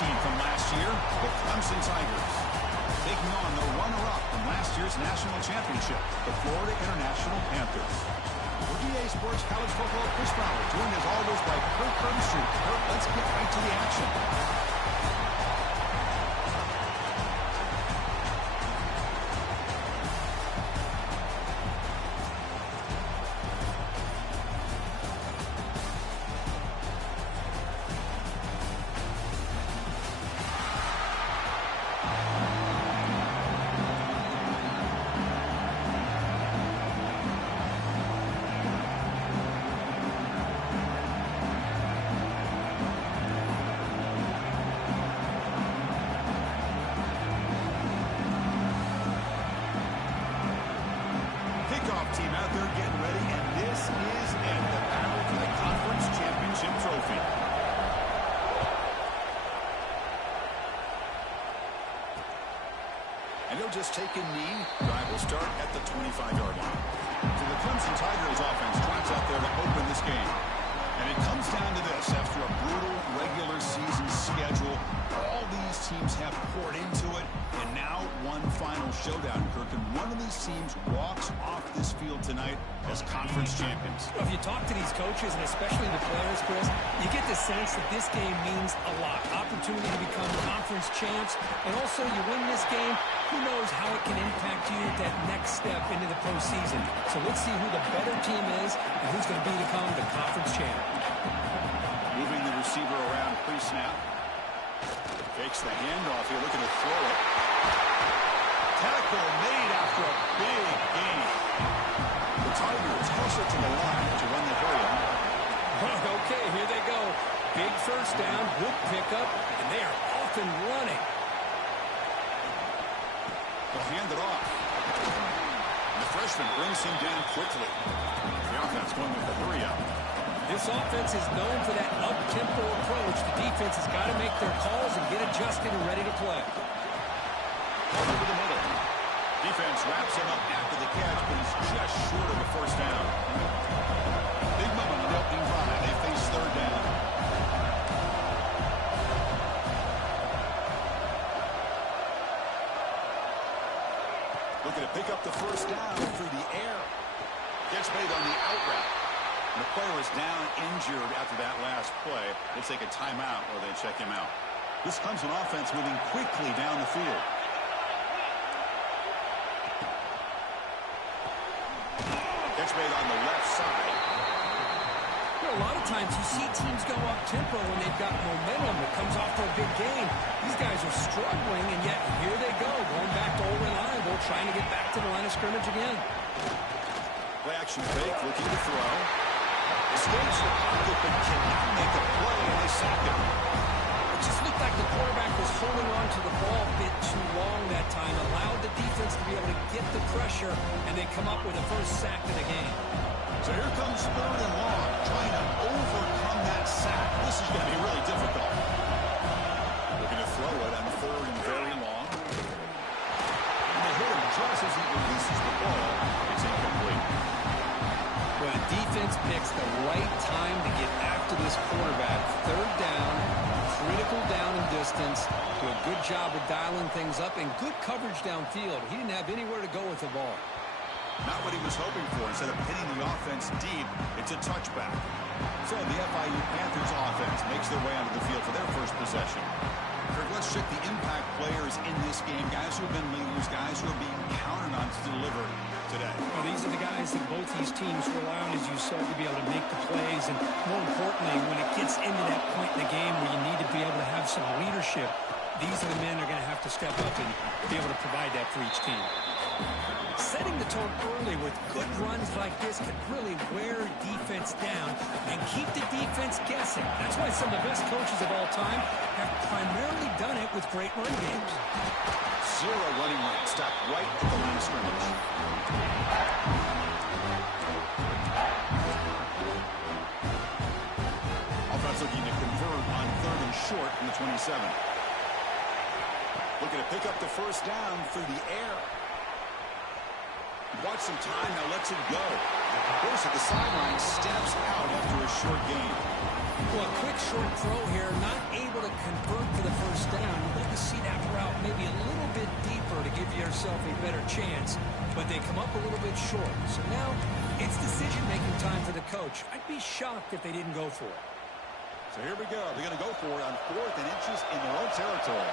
team from last year, the Clemson Tigers. Taking on the runner-up from last year's national championship, the Florida International Panthers. For EA Sports College Football, Chris Fowler, joined as always by Kirk Herbstreit. Kirk, let's get right to the action. Team out there getting ready, and this is it, the battle for the conference championship trophy. And he'll just take a knee. Drive will start at the 25-yard line. So the Clemson Tigers offense drives out there to open this game. And it comes down to this. After a brutal regular season schedule, all these teams have poured into it, and now one final showdown, Kirk. And one of these teams walks off this field tonight as conference champions. Well, if you talk to these coaches, and especially the players, Chris, you get the sense that this game means a lot. Opportunity to become conference champs, and also you win this game, who knows how it can impact you at that next step into the postseason. So let's see who the better team is and who's going to become the conference champ. Moving the receiver around pre-snap. Fakes the handoff here, looking to throw it. Tackle made after a big gain. The Tigers toss it to the line to run the area. Okay, here they go. Big first down, good pickup, and they are off and running. They'll hand it off. And the freshman brings him down quickly. The offense going with the 3-up. This offense is known for that up-tempo approach. The defense has got to make their calls and get adjusted and ready to play. Over the middle. Defense wraps him up after the catch, but he's just short of a first down. Big moment on the opening drive. They face third down. Looking to pick up the first down through the air. Gets made on the out route. The player is down injured after that last play. They take a timeout or they check him out. This Clemson offense moving quickly down the field. Gets made on the left side. You know, a lot of times you see teams go up-tempo when they've got momentum that comes off for a big game. These guys are struggling, and yet here they go, going back to old reliable, trying to get back to the line of scrimmage again. Play action fake, looking to throw. Escapes the pocket, but cannot make a play, and they sack him. It just looked like the quarterback was holding on to the ball a bit too long that time, allowed the defense to be able to get the pressure, and they come up with the first sack of the game. So here comes third and long, trying to overcome that sack. This is going to be really difficult. Looking to throw it on third and very long. And they hit him just as he releases the ball. It's incomplete. Well, the defense picks the right time to get after this quarterback. Third down, critical down and distance. Do a good job of dialing things up and good coverage downfield. He didn't have anywhere to go with the ball. Not what he was hoping for. Instead of hitting the offense deep, it's a touchback. So the FIU Panthers offense makes their way onto the field for their first possession. Kirk, let's check the impact players in this game. Guys who have been leaders, guys who are being counted on to deliver today. Well, these are the guys that both these teams rely on, as you said, to be able to make the plays. And more importantly, when it gets into that point in the game where you need to be able to have some leadership, these are the men that are going to have to step up and be able to provide that for each team. Setting the tone early with good runs like this can really wear defense down and keep the defense guessing. That's why some of the best coaches of all time have primarily done it with great run games. Zero running rate, stopped right at the line of scrimmage. Offense looking to convert on third and short from the 27. Looking to pick up the first down through the air. Watch some time, now lets it go. Goes to the sideline, steps out after a short gain. Well, a quick short throw here, not able to convert for the first yourself a better chance, but they come up a little bit short. So now it's decision-making time for the coach. I'd be shocked if they didn't go for it. So here we go. They're going to go for it on 4th and inches in their own territory.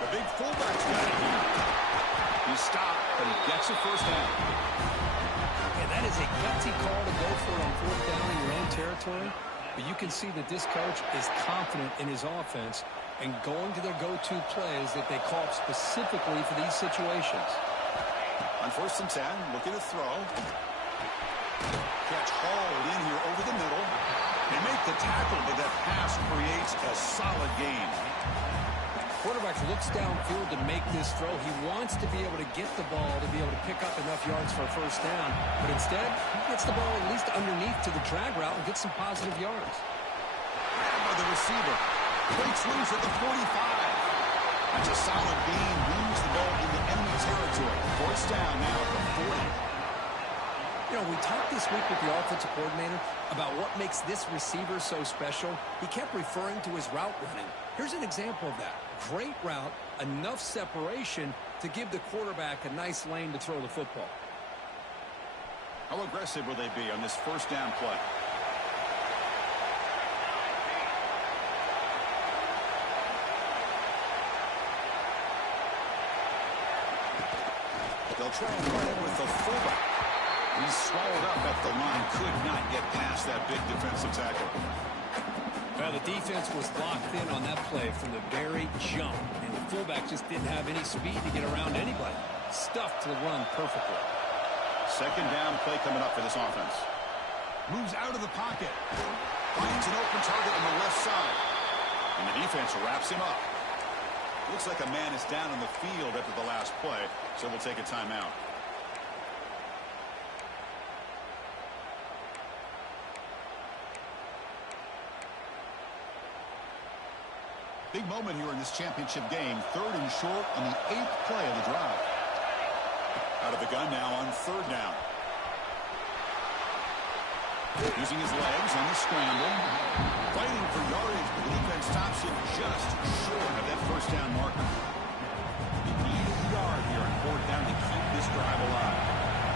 The big fullback's got it here. He stopped, but he gets a first down. And that is a gutsy call to go for it on 4th down in your own territory. But you can see that this coach is confident in his offense and going to their go-to plays that they call specifically for these situations. On 1st and 10, looking to throw. Catch hauled in here over the middle. They make the tackle, but that pass creates a solid gain. Quarterback looks downfield to make this throw. He wants to be able to get the ball to be able to pick up enough yards for a first down. But instead, he gets the ball at least underneath to the drag route and gets some positive yards. Grabbed by the receiver. Breaks loose at the 45. That's a solid gain. Moves the ball into enemy territory. First down now at the 40. You know, we talked this week with the offensive coordinator about what makes this receiver so special. He kept referring to his route running. Here's an example of that. Great route, enough separation to give the quarterback a nice lane to throw the football. How aggressive will they be on this first down play? They'll try and run it with the fullback. He's swallowed up at the line. Could not get past that big defensive tackle. Well, the defense was locked in on that play from the very jump, and the fullback just didn't have any speed to get around anybody. Stuffed the run perfectly. Second down play coming up for this offense. Moves out of the pocket. Finds an open target on the left side. And the defense wraps him up. Looks like a man is down on the field after the last play, so we'll take a timeout. Big moment here in this championship game. 3rd and short on the 8th play of the drive. Out of the gun now on 3rd down. Using his legs on the scramble. Fighting for yardage. The defense stops it just short of that first down marker. They need a yard here on 4th down to keep this drive alive.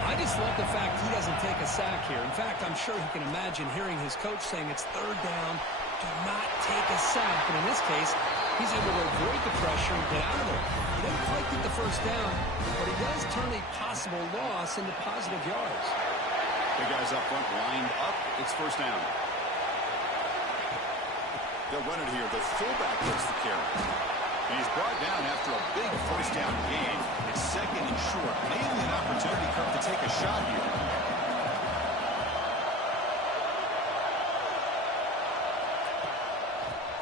I just love the fact he doesn't take a sack here. In fact, I'm sure he can imagine hearing his coach saying it's 3rd down. Do not take a sack. And in this case, he's able to avoid the pressure and get out of there. He doesn't quite get the first down, but he does turn a possible loss into positive yards. The guys up front lined up. It's first down. They'll run it here. The fullback gets the carry. And he's brought down after a big first down gain. It's 2nd and short. Maybe an opportunity to take a shot here.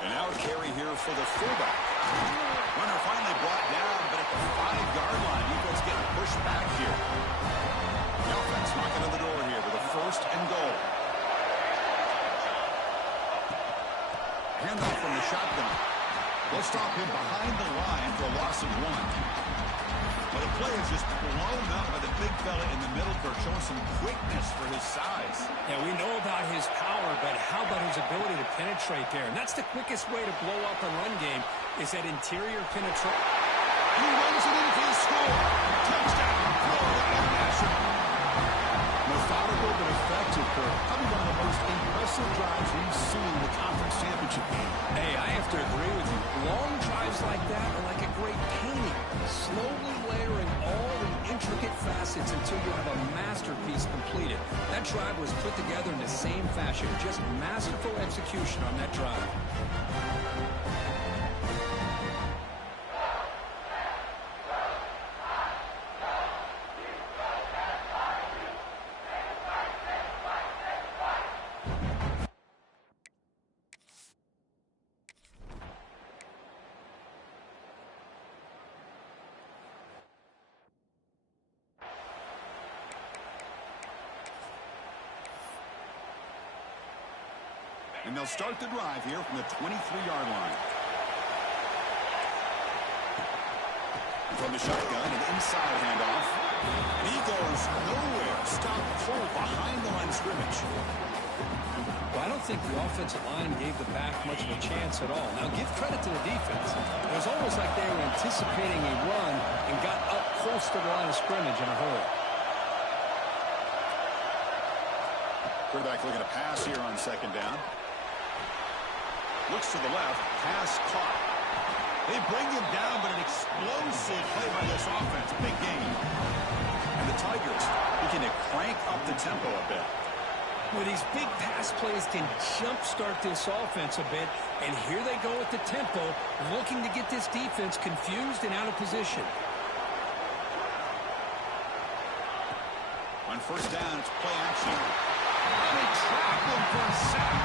And now a carry here for the fullback. Runner finally brought down, but at the 5-yard line, Eagles getting pushed back here. The offense knocking on the door here with a 1st and goal. Handoff from the shotgun. They'll stop him behind the line for a loss of 1. But the play is just blown up by the big fella in the middle for showing some quickness for his size. Yeah, we know about his power, but how about his ability to penetrate there? And that's the quickest way to blow up a run game is that interior penetration. He runs it in for the score. Touchdown, Florida International. Methodical but effective, Kirk. Probably one of the most impressive drives we've seen in the conference championship game. Hey, I have to agree with you. Long drives like that are like a great painting. Slowly layering all the intricate facets until you have a masterpiece completed. That drive was put together in the same fashion. Just masterful execution on that drive. And they'll start the drive here from the 23-yard line. From the shotgun, an inside handoff. And he goes nowhere. Stopped full behind the line of scrimmage. Well, I don't think the offensive line gave the back much of a chance at all. Now, give credit to the defense. It was almost like they were anticipating a run and got up close to the line of scrimmage in a hurry. Quarterback looking to pass here on second down. Looks to the left. Pass caught. They bring him down, but an explosive play by this offense. Big game. And the Tigers looking to crank up the tempo a bit. Well, these big pass plays can jumpstart this offense a bit, and here they go at the tempo, looking to get this defense confused and out of position. On first down, it's play action. And they trap him for a sack.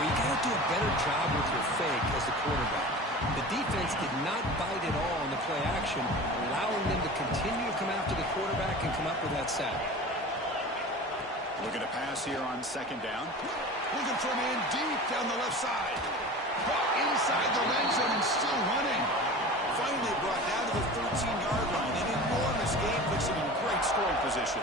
Well, you got to do a better job with your fake as the quarterback. The defense did not bite at all on the play action, allowing them to continue to come after the quarterback and come up with that sack. Looking to pass here on second down. Looking for a man deep down the left side. Brought inside the red zone and still running. Finally brought down to the 13-yard line. An enormous gain puts him in great scoring position.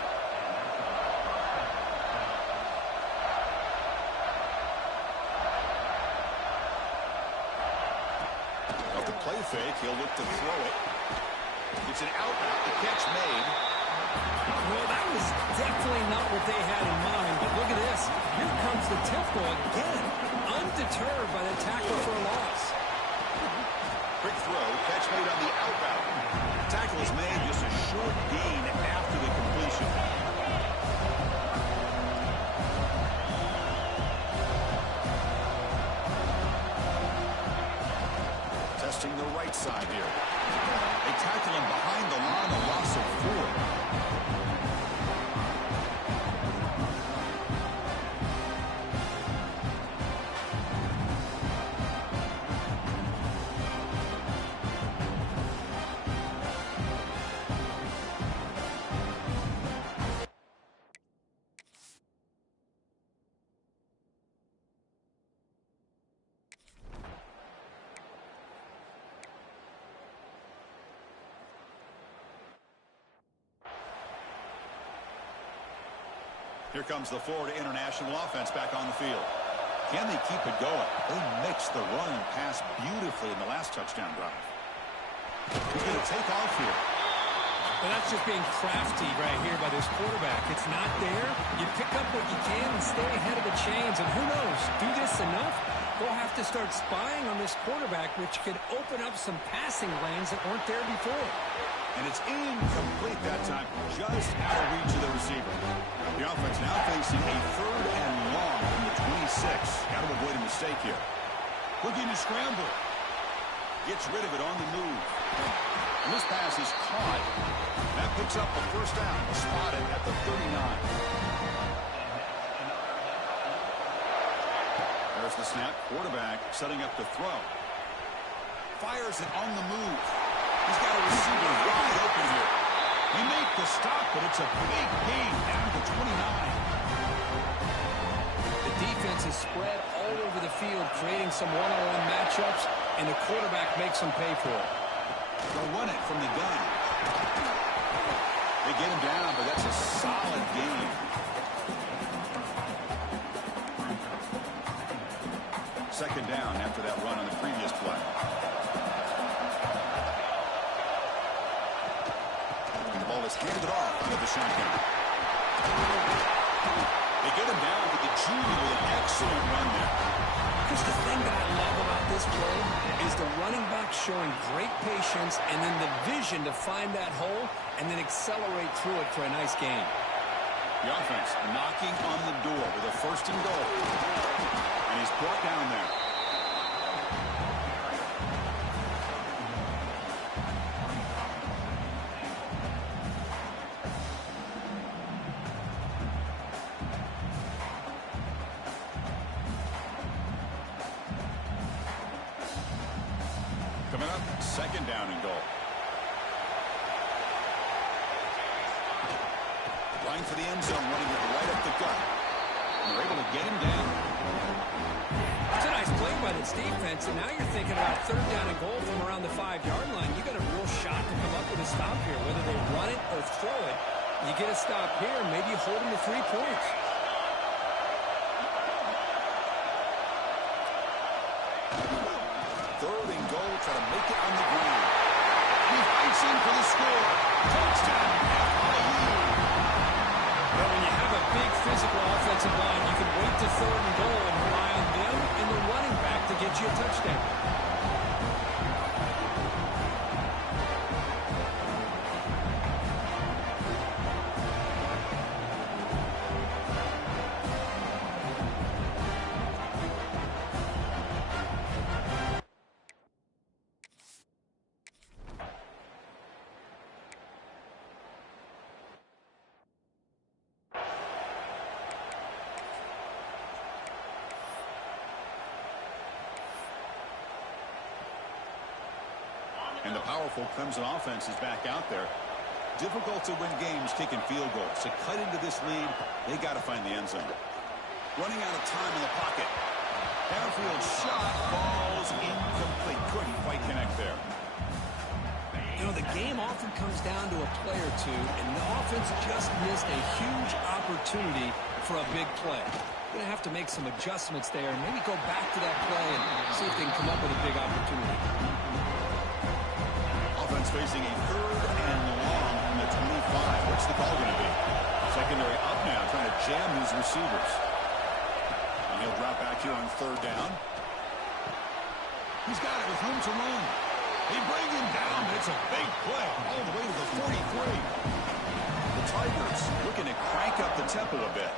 Off the play fake, he'll look to throw it. It's an out route. The catch made. Well, that was definitely not what they had in mind, but look at this. Here comes the tempo again, undeterred by the tackle for a loss. Quick throw, catch made on the out route. Tackle is made, just a short gain after the completion. Testing the right side here. They tackle him behind the line, a loss of 4. Here comes the Florida International offense back on the field. Can they keep it going? They mixed the run and pass beautifully in the last touchdown drive. Who's going to take off here? Well, that's just being crafty right here by this quarterback. It's not there. You pick up what you can and stay ahead of the chains. And who knows, do this enough, they'll have to start spying on this quarterback, which could open up some passing lanes that weren't there before. And it's incomplete that time, just out of reach of the receiver. The offense now facing a 3rd and long from the 26. Got to avoid a mistake here. Looking to scramble. Gets rid of it on the move. And this pass is caught. That picks up the first down. Spotted at the 39. There's the snap. Quarterback setting up to throw. Fires it on the move. He's got a receiver wide open here. He made the stop, but it's a big gain down to 29. The defense is spread all over the field, creating some one-on-one matchups, and the quarterback makes them pay for it. They'll run it from the gun. They get him down, but that's a solid gain. Second down after that run on the previous play. Handed off out of the shotgun. They get him down to the junior with an excellent run there. Just the thing that I love about this play is the running back showing great patience and then the vision to find that hole and then accelerate through it for a nice gain. The offense knocking on the door with a 1st and goal. And he's brought down there. Coming up, 2nd down and goal. Line for the end zone, running it right up the gut. And they're able to get him down. It's a nice play by this defense, and now you're thinking about 3rd down and goal from around the 5-yard line. You got a real shot to come up with a stop here. Whether they run it or throw it, you get a stop here, maybe you hold them to 3 points. Third and goal, try to make it on the ground. He fights in for the score. Touchdown, FIU. Well, when you have a big physical offensive line, you can wait to third and goal and rely on them and the running back to get you a touchdown. And the powerful Clemson offense is back out there. Difficult to win games kicking field goals. To cut into this lead, they got to find the end zone. Running out of time in the pocket. Downfield shot, falls incomplete. Couldn't quite connect there. You know, the game often comes down to a play or two, and the offense just missed a huge opportunity for a big play. Going to have to make some adjustments there and maybe go back to that play and see if they can come up with a big opportunity. Offense facing a third and long from the 25. What's the call going to be? Secondary up now, trying to jam these receivers. And he'll drop back here on third down. He's got it with room to run. They bring him down, but it's a big play all the way to the 43. The Tigers looking to crank up the tempo a bit.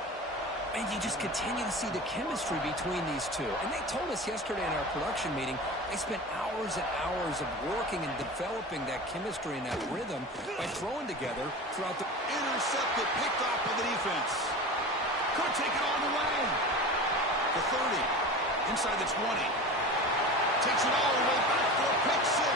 And you just continue to see the chemistry between these two. And they told us yesterday in our production meeting, they spent hours and hours of working and developing that chemistry and that rhythm by throwing together throughout the... Intercepted, picked off by the defense. Could take it all the way. The 30, inside the 20. Takes it all the way back for a pick six.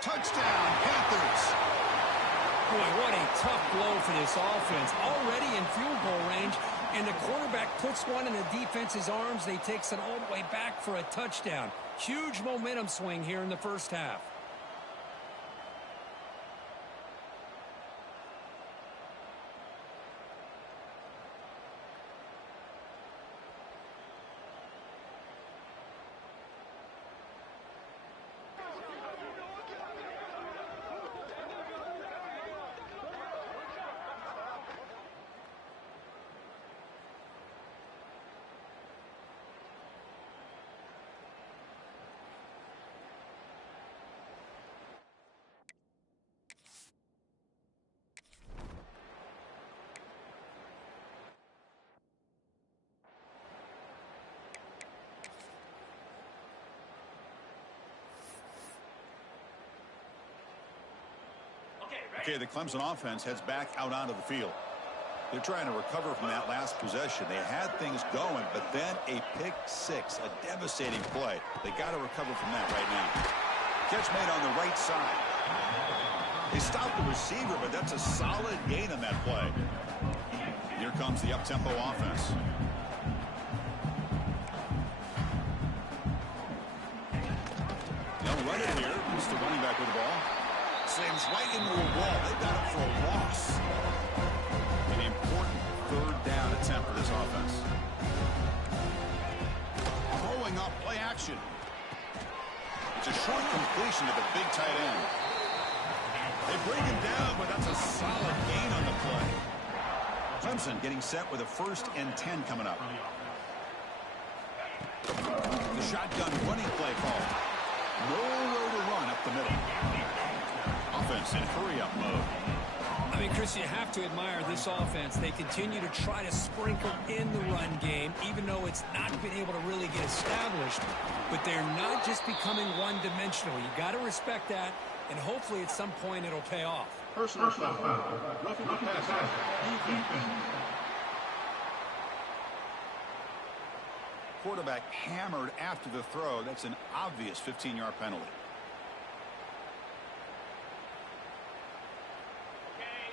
Touchdown, Panthers. Boy, what a tough blow for this offense. Already in field goal range, and the quarterback puts one in the defense's arms. They takes it all the way back for a touchdown. Huge momentum swing here in the first half. Okay, the Clemson offense heads back out onto the field. They're trying to recover from that last possession. They had things going, but then a pick six, a devastating play. They got to recover from that right now. Catch made on the right side. They stopped the receiver, but that's a solid gain on that play. Here comes the up-tempo offense. They'll run it here. It's the running back with the ball. Sends right into a wall. They got it for a loss. An important third down attempt for this offense. possession. It's a short completion to the big tight end. They bring him down, but that's a solid gain on the play. Clemson getting set with a 1st and 10 coming up. The shotgun running play call. Nowhere to run up the middle. Offense in hurry-up mode. I mean, Chris, you have to admire this offense. They continue to try to sprinkle in the run game, even though it's not been able to really get established. But they're not just becoming one-dimensional. You got to respect that, and hopefully at some point it'll pay off. Personal foul. Roughing the passer. Quarterback hammered after the throw. That's an obvious 15-yard penalty.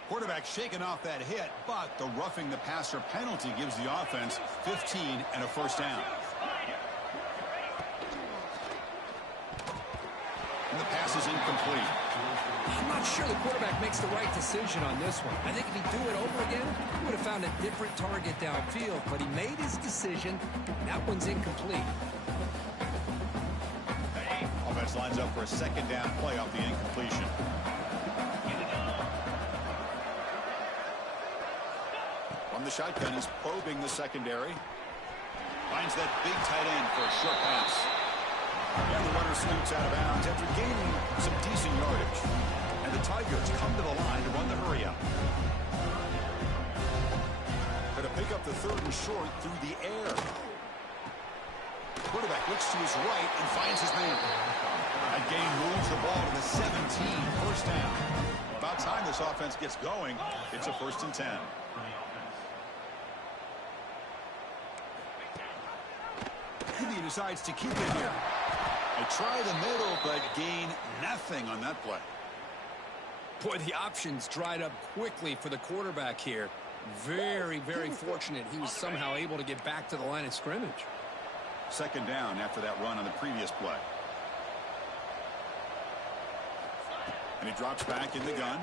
Quarterback shaking off that hit, but the roughing the passer penalty gives the offense 15 and a 1st down. And the pass is incomplete. I'm not sure the quarterback makes the right decision on this one. I think if he'd do it over again, he would have found a different target downfield, but he made his decision. That one's incomplete. Offense lines up for a 2nd down play off the incompletion. From the shotgun, he's probing the secondary. Finds that big tight end for a short pass. And the runner scoots out of bounds after gaining some decent yardage. And the Tigers come to the line to run the hurry-up. Going to pick up the 3rd and short through the air. Quarterback looks to his right and finds his man. That gain moves the ball to the 17, 1st down. About time this offense gets going. It's a 1st and 10. He decides to keep it here. They try the middle, but gain nothing on that play. Boy, the options dried up quickly for the quarterback here. Very, very fortunate he was somehow able to get back to the line of scrimmage. 2nd down after that run on the previous play. And he drops back in the gun.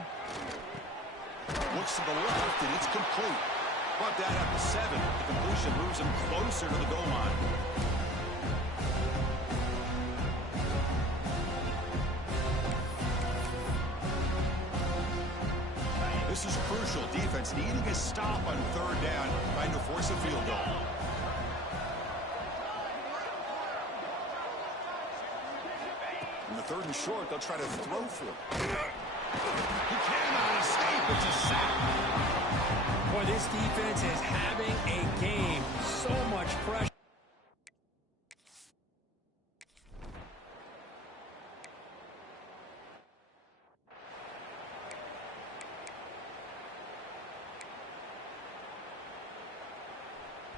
Looks to the left, and it's complete. Brought down at the 7. The completion moves him closer to the goal line. This is crucial. Defense needing a stop on 3rd down, trying to force a field goal. In the 3rd and short, they'll try to throw for it. He cannot escape. It's a sack. Boy, this defense is having a game. So much pressure.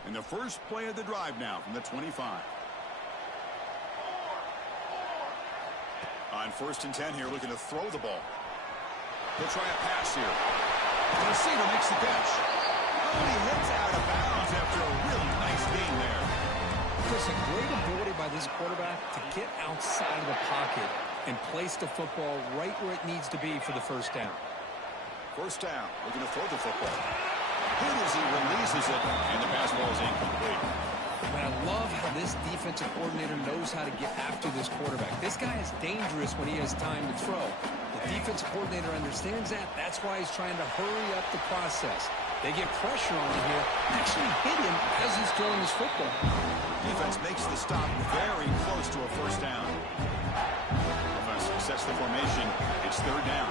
In the first play of the drive now from the 25. On 1st and 10 here, looking to throw the ball. He'll try a pass here. The receiver makes the catch. Oh, and he hits out of bounds after a really nice gain there. Chris, a great ability by this quarterback to get outside of the pocket and place the football right where it needs to be for the 1st down. 1st down, looking to throw the football. Hit as he releases it, and the pass ball is incomplete. But I love how this defensive coordinator knows how to get after this quarterback. This guy is dangerous when he has time to throw. The defensive coordinator understands that. That's why he's trying to hurry up the process. They get pressure on him here, actually hit him as he's throwing his football. Defense makes the stop very close to a 1st down. Offense sets the formation. It's 3rd down.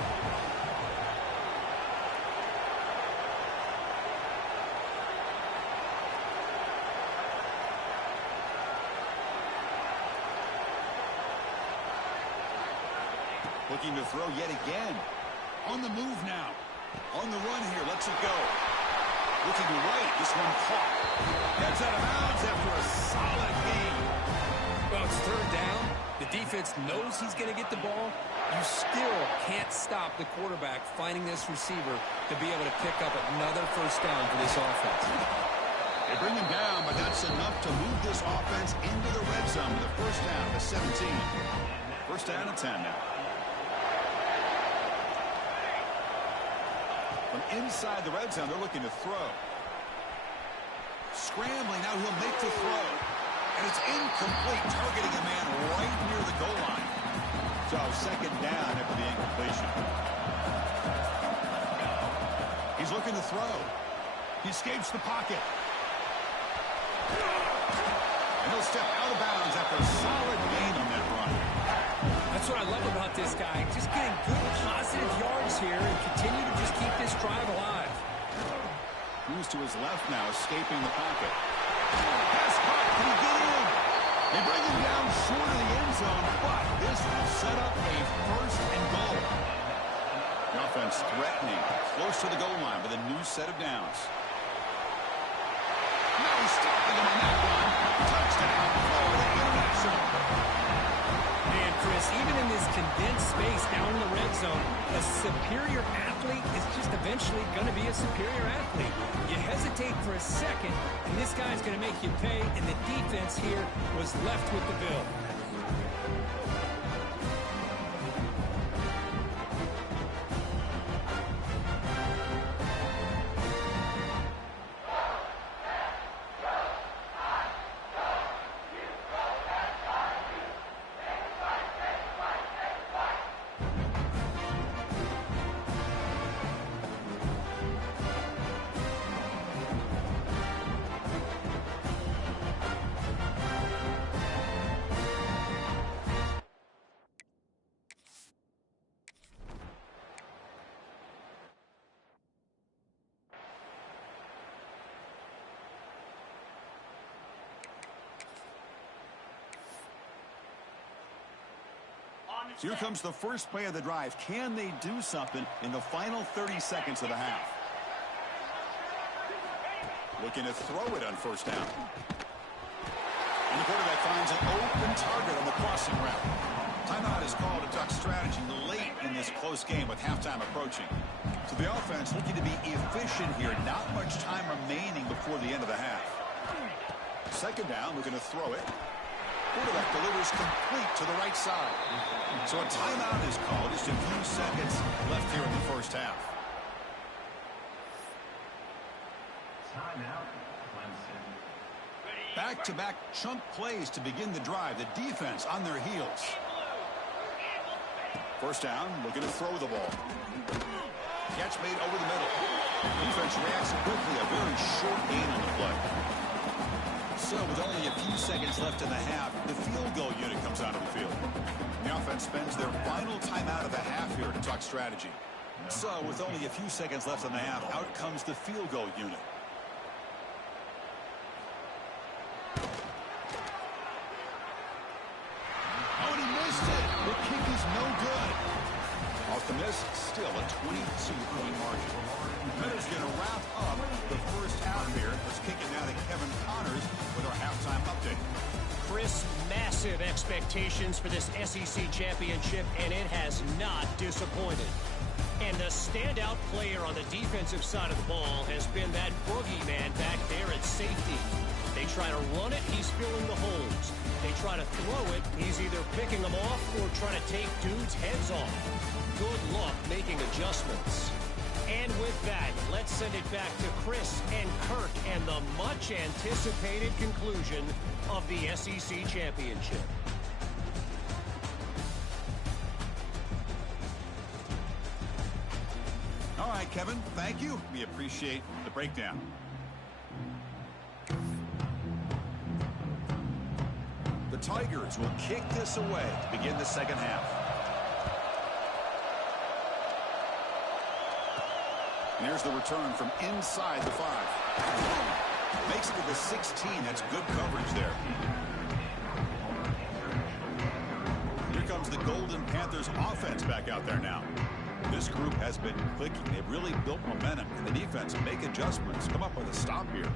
Looking to throw yet again. On the move now. On the run here. Lets it go. Looking to right. This one caught. Gets out of bounds after a solid gain. Well, it's 3rd down. The defense knows he's going to get the ball. You still can't stop the quarterback finding this receiver to be able to pick up another 1st down for this offense. They bring him down, but that's enough to move this offense into the red zone with a 1st down to 17. 1st down and 10 now. From inside the red zone, they're looking to throw. Scrambling, now he'll make the throw. And It's incomplete, targeting a man right near the goal line. So second down after the incompletion. He's looking to throw. He escapes the pocket. And he'll step out of bounds after a solid gain on that run. That's what I love about this guy. Just getting good, positive yards here and continue to just keep this drive alive. Moves to his left now, escaping the pocket. Pass caught. Can he get in? They bring him down short of the end zone, but this will set up a first and goal. The offense threatening, close to the goal line with a new set of downs. Now he's stopping him on that one. Touchdown, Florida International. Man, Chris, even in this condensed space down in the red zone, a superior athlete is just eventually going to be a superior athlete. You hesitate for a second, and this guy's going to make you pay, and the defense here was left with the bill. Here comes the first play of the drive. Can they do something in the final 30 seconds of the half? Looking to throw it on first down. And the quarterback finds an open target on the crossing route. Timeout is called to duck strategy late in this close game with halftime approaching. So the offense looking to be efficient here. Not much time remaining before the end of the half. Second down, looking to throw it. Quarterback delivers complete to the right side. So a timeout is called. Just a few seconds left here in the first half. Back-to-back chunk plays to begin the drive. The defense on their heels. First down, looking to throw the ball. Catch made over the middle. Defense reacts quickly. A very short gain on the play. So with only a few seconds left in the half, the field goal unit comes out of the field. The offense spends their final timeout of the half here to talk strategy. So with only a few seconds left in the half, out comes the field goal unit. Oh, and he missed it. The kick is no good. Off the miss, still a 22-point margin. Panthers going to wrap up the first half here. Let's kick it now to Kevin Connors with our halftime update. Chris, massive expectations for this SEC championship, and it has not disappointed. And the standout player on the defensive side of the ball has been that boogeyman back there at safety. They try to run it, he's filling the holes. They try to throw it, he's either picking them off or trying to take dudes' heads off. Good luck making adjustments. And with that, let's send it back to Chris and Kirk and the much-anticipated conclusion of the SEC championship. All right, Kevin, thank you. We appreciate the breakdown. The Tigers will kick this away to begin the second half. And here's the return from inside the 5. Makes it to the 16. That's good coverage there. Here comes the Golden Panthers offense back out there now. This group has been clicking. They've really built momentum. And the defense make adjustments. Come up with a stop here.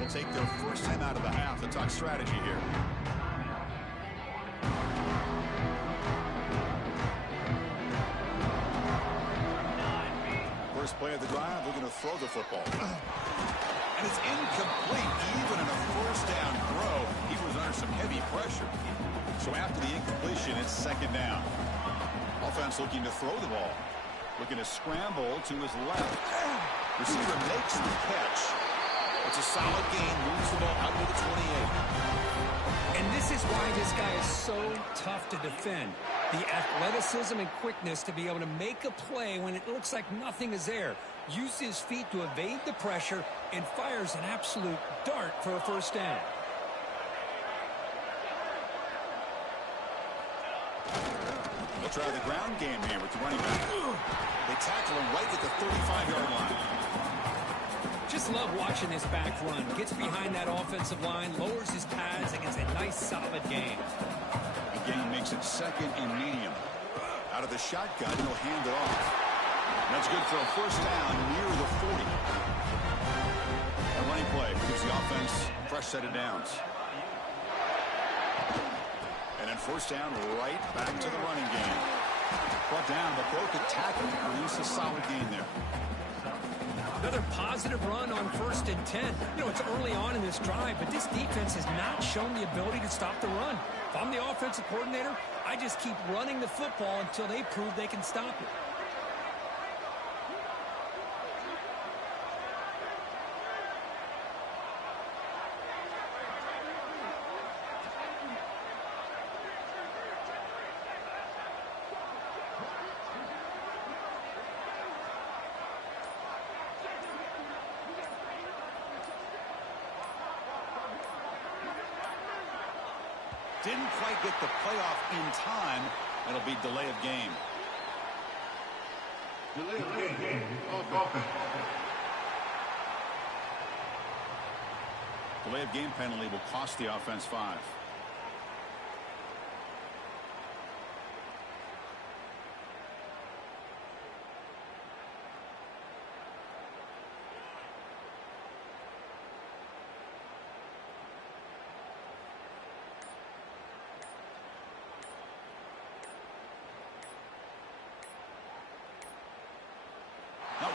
Will take their first time out of the half to talk strategy here. First play of the drive, looking to throw the football. And it's incomplete. Even in a first down throw, he was under some heavy pressure. So after the incompletion, it's second down. Offense looking to throw the ball. Looking to scramble to his left. Receiver makes the catch. It's a solid gain. Moves the ball out to the 28. And this is why this guy is so tough to defend. The athleticism and quickness to be able to make a play when it looks like nothing is there. Uses his feet to evade the pressure and fires an absolute dart for a first down. They'll try the ground game here with the running back. They tackle him right at the 35-yard line. Just love watching this back run. Gets behind that offensive line, lowers his pads, and gets a nice solid gain. The game makes it second and medium. Out of the shotgun, he'll hand it off. That's good for a first down near the 40. A running play gives the offense a fresh set of downs. And then first down right back to the running game. Brought down, but broke the tackle. Produced a solid gain there. Another positive run on 1st and 10. You know, it's early on in this drive, but this defense has not shown the ability to stop the run. If I'm the offensive coordinator, I just keep running the football until they prove they can stop it. Didn't quite get the playoff in time. It'll be delay of game. Delay of game. Offense. Delay of game penalty will cost the offense 5.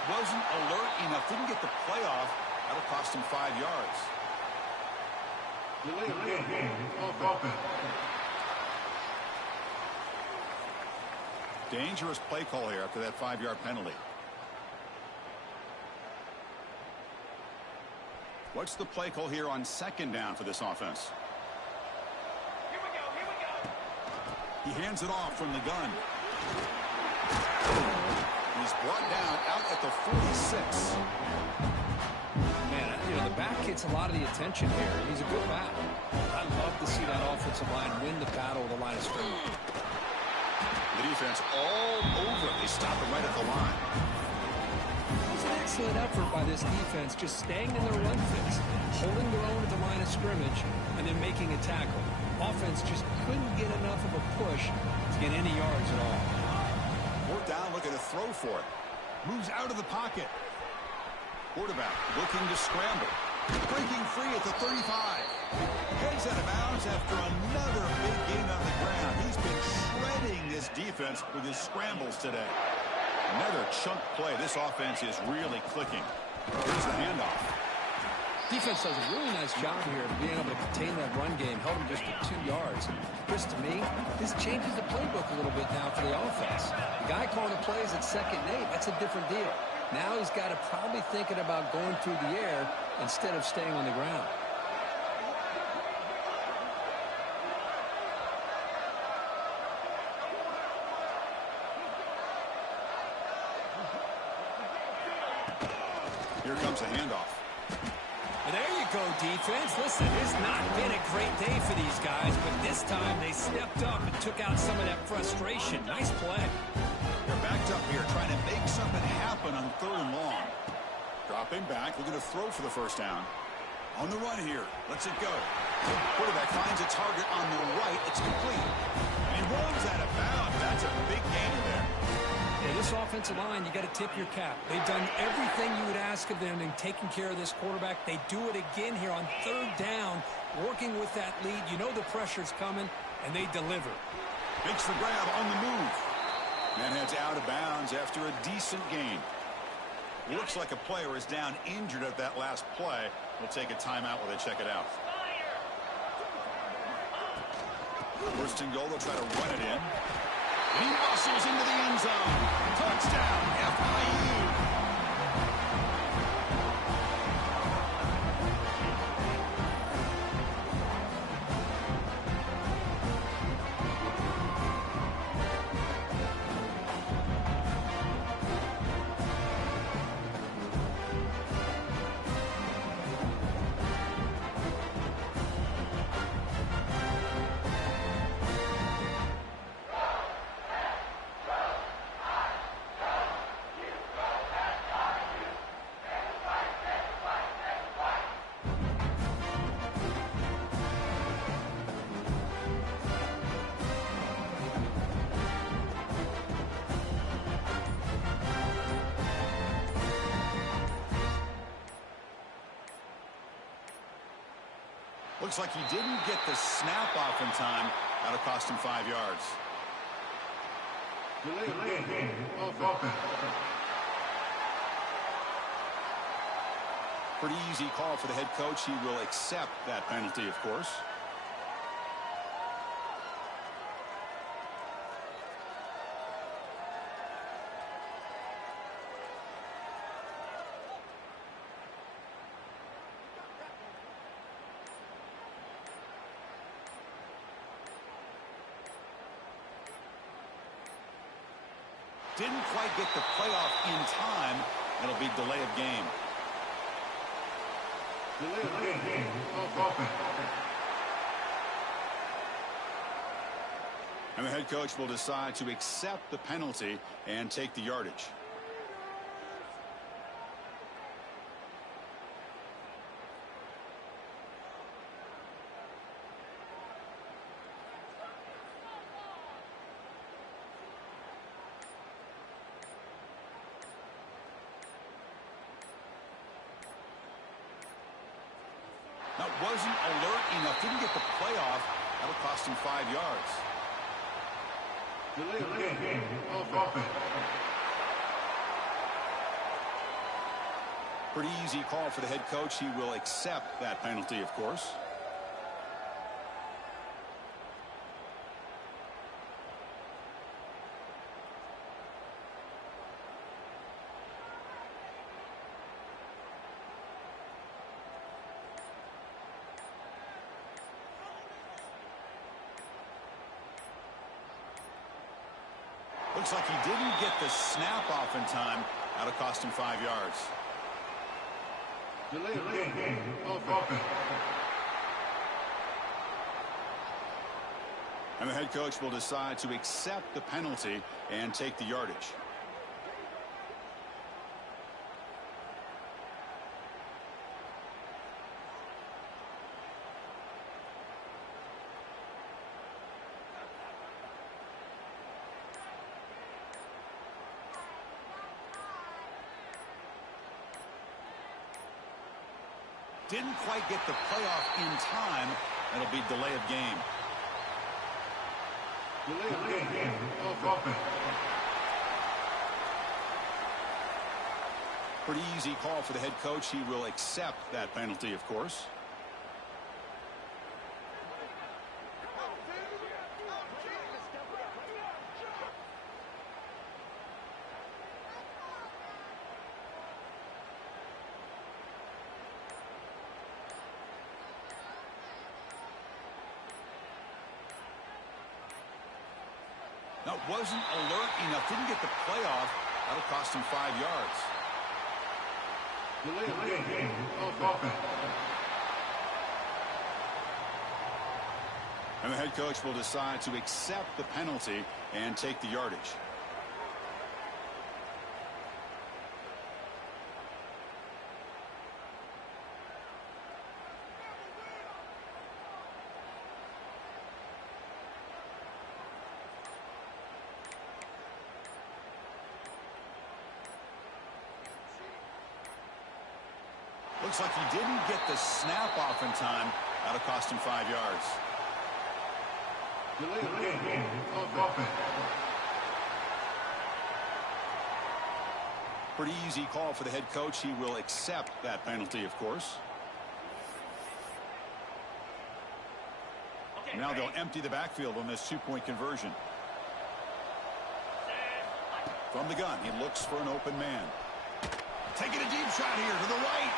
Wasn't alert enough. Didn't get the playoff. That'll cost him 5 yards. Delay of game. Offense. Dangerous play call here after that 5-yard penalty. What's the play call here on second down for this offense? Here we go. He hands it off from the gun. He's brought down out at the 46. Man, you know, the back gets a lot of the attention here. He's a good back. I love to see that offensive line win the battle of the line of scrimmage. The defense all over it. They stop him right at the line. It was an excellent effort by this defense, just staying in their run fits, holding their own at the line of scrimmage, and then making a tackle. Offense just couldn't get enough of a push to get any yards at all. Fourth down, looking to throw for it. Moves out of the pocket. Quarterback looking to scramble. Breaking free at the 35. Heads out of bounds after another big gain on the ground. He's been shredding this defense with his scrambles today. Another chunk play. This offense is really clicking. Here's the handoff. Defense does a really nice job here of being able to contain that run game, held him just to 2 yards. Chris, to me, this changes the playbook a little bit now for the offense. The guy calling the plays at 2nd and 8, that's a different deal. Now he's got to probably thinking about going through the air instead of staying on the ground. Here comes the handoff. There you go, defense. Listen, it's not been a great day for these guys, but this time they stepped up and took out some of that frustration. Nice play. They're backed up here trying to make something happen on 3rd and long. Dropping back, looking to throw for the first down. On the run here. Lets it go. Quarterback finds a target on the right. It's complete. And he rolls out of bounds. That's a big gain there. Yeah, this offensive line, you got to tip your cap. They've done everything you would ask of them in taking care of this quarterback. They do it again here on 3rd down, working with that lead. You know the pressure's coming, and they deliver. Makes the grab on the move. And heads out of bounds after a decent gain. Looks like a player is down injured at that last play. We'll take a timeout while they check it out. First and goal, they'll try to run it in. And he muscles into the end zone. Touchdown, FIU. Looks like he didn't get the snap off in time. That'll cost him 5 yards. Delay of offense. Pretty easy call for the head coach. He will accept that penalty, of course. Didn't quite get the playoff in time. It'll be delay of game. Delay of offense. And the head coach will decide to accept the penalty and take the yardage. That wasn't alert enough. Didn't get the playoff. That'll cost him 5 yards. Delay of offense. Pretty easy call for the head coach. He will accept that penalty, of course. Looks like he didn't get the snap off in time. That'll cost him 5 yards. Delay of offense. And the head coach will decide to accept the penalty and take the yardage. Didn't quite get the playoff in time. It'll be delay of game. Delay of offense. Pretty easy call for the head coach. He will accept that penalty, of course. That wasn't alert enough. Didn't get the playoff. That'll cost him 5 yards. Delay of offense. And the head coach will decide to accept the penalty and take the yardage. Looks like he didn't get the snap off in time. That'll cost him 5 yards. Delay of offense. Pretty easy call for the head coach. He will accept that penalty, of course. Now they'll empty the backfield on this two-point conversion. From the gun, he looks for an open man. Taking a deep shot here to the right.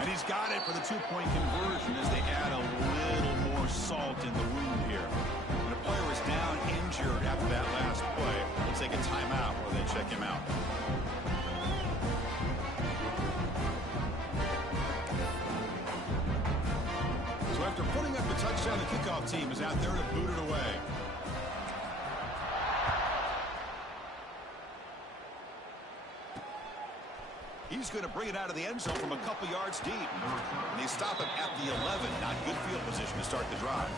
And he's got it for the two-point conversion as they add a little more salt in the wound here. When a player is down injured after that last play, we'll take a timeout while they check him out. So after putting up the touchdown, the kickoff team is out there to boot it away. He's going to bring it out of the end zone from a couple yards deep. And they stop him at the 11. Not good field position to start the drive.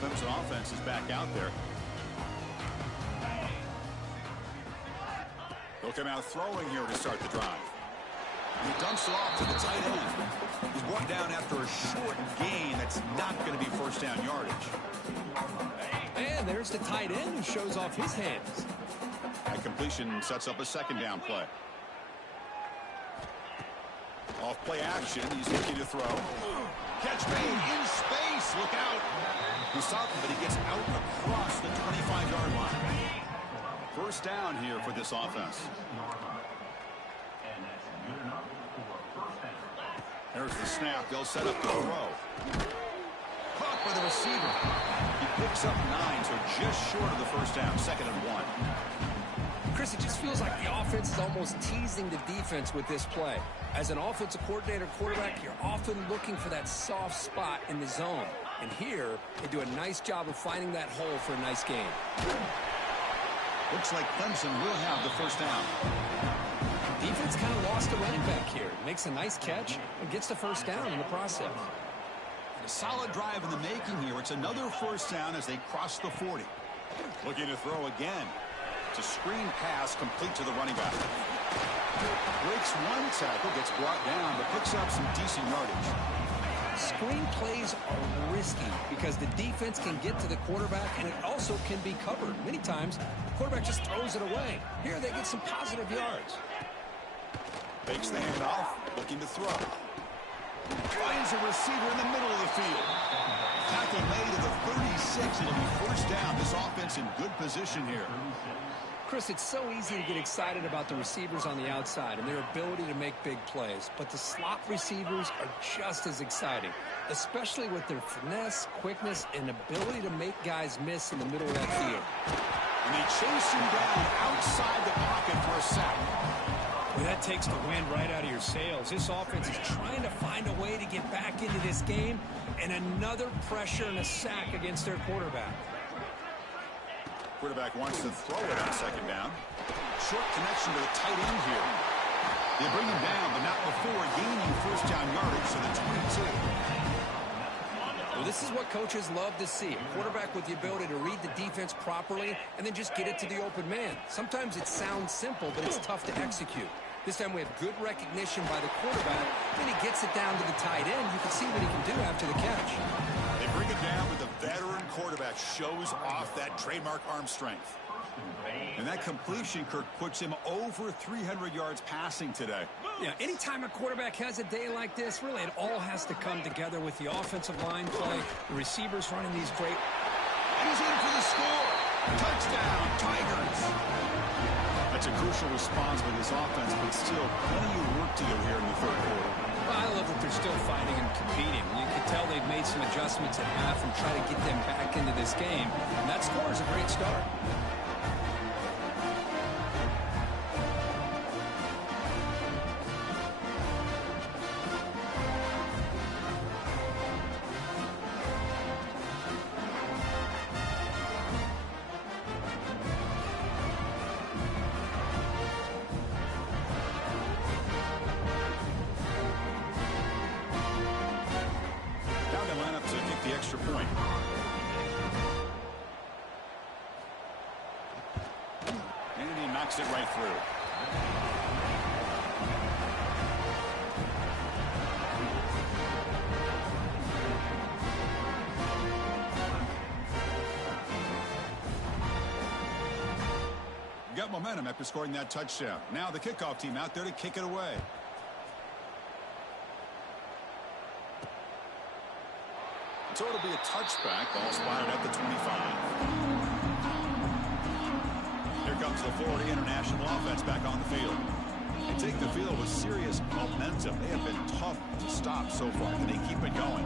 Clemson offense is back out there. They'll come out throwing here to start the drive. He dumps it off to the tight end. He's brought down after a short gain that's not going to be first down yardage. And there's the tight end who shows off his hands. That completion sets up a second down play. Off play action, he's looking to throw. Catch made in space. Look out. He stopped him, but he gets out across the 25-yard line. First down here for this offense. There's the snap. They'll set up the throw. Caught by the receiver. He picks up 9, so just short of the first down. 2nd and 1. Chris, it just feels like the offense is almost teasing the defense with this play. As an offensive coordinator, quarterback, you're often looking for that soft spot in the zone. And here, they do a nice job of finding that hole for a nice game. Looks like Clemson will have the first down. Defense kind of lost the running back here. Makes a nice catch and gets the first down in the process. A solid drive in the making here. It's another first down as they cross the 40. Looking to throw again. It's a screen pass complete to the running back. Breaks one tackle, gets brought down, but picks up some decent yardage. Screen plays are risky because the defense can get to the quarterback and it also can be covered. Many times, the quarterback just throws it away. Here, they get some positive yards. Fakes the handoff, looking to throw. Finds a receiver in the middle of the field. Tackle made to the 36. It'll be first down. This offense in good position here. Chris, it's so easy to get excited about the receivers on the outside and their ability to make big plays, but the slot receivers are just as exciting, especially with their finesse, quickness, and ability to make guys miss in the middle of that field. And they chase him down outside the pocket for a sack. Well, that takes the wind right out of your sails. This offense is trying to find a way to get back into this game, and another pressure and a sack against their quarterback. Quarterback wants to throw it on second down. Short connection to the tight end here. They bring him down, but not before gaining first down yardage to the 22. Well, this is what coaches love to see. A quarterback with the ability to read the defense properly and then just get it to the open man. Sometimes it sounds simple, but it's tough to execute. This time we have good recognition by the quarterback, and he gets it down to the tight end. You can see what he can do after the catch. They bring it down, but the veteran quarterback shows off that trademark arm strength. And that completion, Kirk, puts him over 300 yards passing today. Yeah, anytime a quarterback has a day like this, really it all has to come together with the offensive line play, the receivers running these great. And he's in for the score. Touchdown, Tigers. That's a crucial response by this offense, but still plenty of work to do here in the third quarter. Well, I love that they're still fighting and competing. You can tell they've made some adjustments at half and try to get them back into this game. And that score is a great start. backs it right through. Got momentum after scoring that touchdown. Now the kickoff team out there to kick it away. So it'll be a touchback. Ball spotted at the 25. Here comes the Florida International offense back on the field. They take the field with serious momentum. They have been tough to stop so far. Can they keep it going?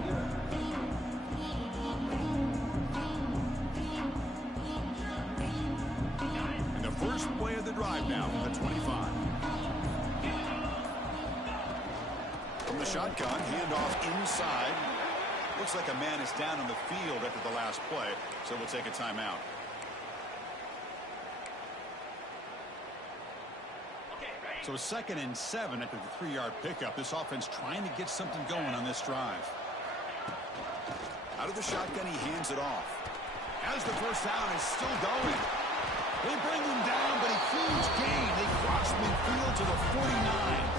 And the first play of the drive now from the 25. From the shotgun, handoff inside. Looks like a man is down on the field after the last play, so we'll take a timeout. So 2nd and 7 after the 3-yard pickup. This offense trying to get something going on this drive. Out of the shotgun, he hands it off. As the first down is still going. They bring him down, but a huge gain. They cross midfield to the 49.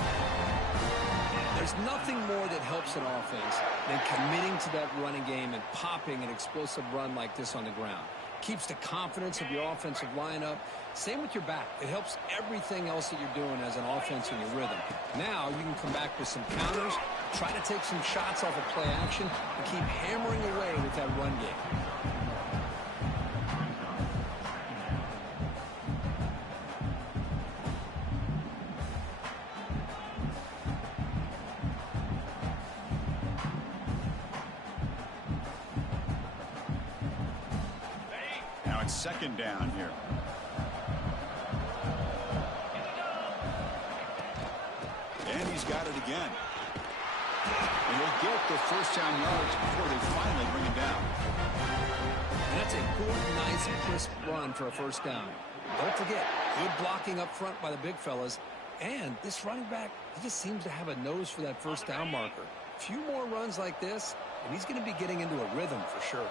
There's nothing more that helps an offense than committing to that running game and popping an explosive run like this on the ground. Keeps the confidence of your offensive lineup. Same with your back. It helps everything else that you're doing as an offense in your rhythm. Now you can come back with some counters, try to take some shots off of play action, and keep hammering away with that run game. Second down here. And he's got it again. And he'll get the first down yards before they finally bring him down. And that's a good, nice, crisp run for a first down. Don't forget, good blocking up front by the big fellas. And this running back, he just seems to have a nose for that first down marker. A few more runs like this, and he's going to be getting into a rhythm for sure.